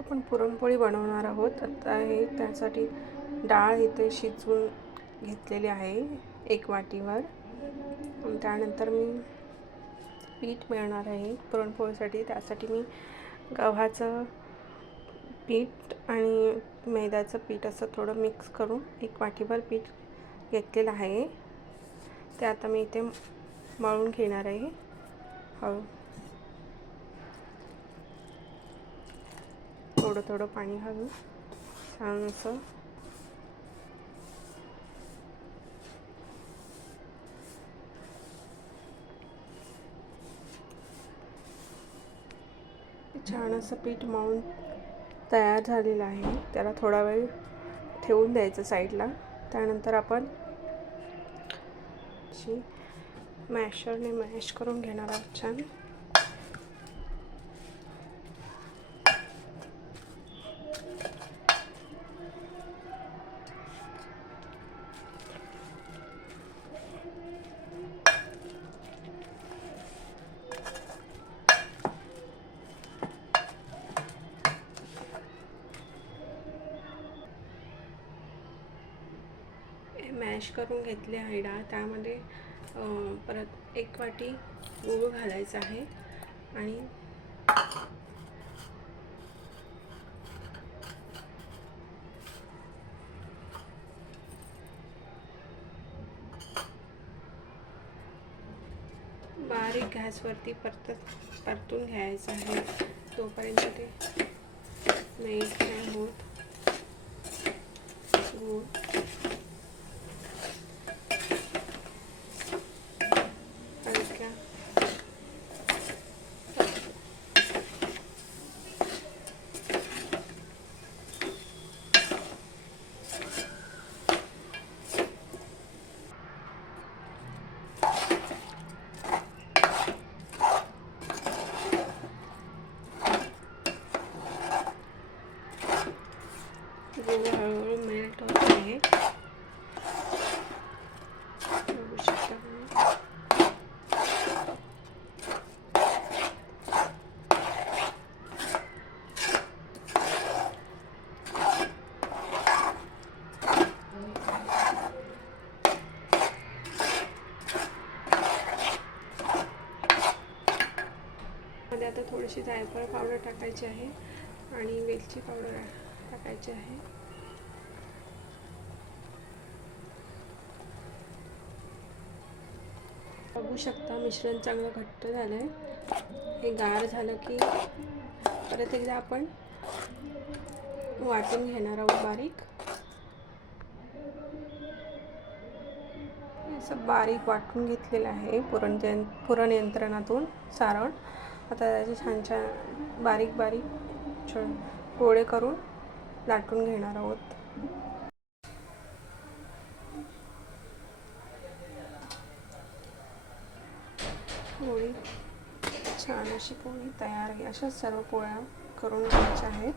आपण पुरणपोळी बनवणार आहोत. आता हे त्यासाठी डाळ इथे शिजवून घेतलेली आहे 1 वाटीवर. त्यानंतर मी पीठ मिळणार आहे पुरणपोळीसाठी. त्यासाठी मी गव्हाचं पीठ आणि मैद्याचं पीठ असं थोडं मिक्स करून 1 वाटीभर पीठ घेतलेलं आहे. ते आता मी इथे मळून घेणार आहे. थोडं थोडं पाणी घालून छान असं छान असं पीठ मळून तयार झालेलं आहे. त्याला थोडा वेळ ठेवून द्यायचं साईडला. त्यानंतर आपण मॅशरने मॅश करून घेणार आहोत छान. मॅश करून घेतले आहे डाळ. त्यामध्ये परत 1 वाटी गूळ घालायचा आहे आणि बारीक गॅसवरती परतून घ्यायचं आहे तोपर्यंत ते मेल्ट नाही होत. गूळ हळूहळू मेल्ट होत आहे. बघू शकता मध्ये आता थोडीशी जायफळ पावडर टाकायची आहे आणि वेलची पावडर टाकायची आहे. बघू शकता मिश्रण चांगलं घट्ट झालं आहे. हे गार झालं की परत एकदा आपण वाटून घेणार आहोत बारीक. असं बारीक वाटून घेतलेलं आहे पुरण यंत्रणातून सारण. आता त्याचे छान छान बारीक बारीक गोळे करून लाटून घेणार आहोत. पोळी छान अशी पोळी तयार आहे. अशा सर्व पोळ्या करून घ्यायच्या आहेत.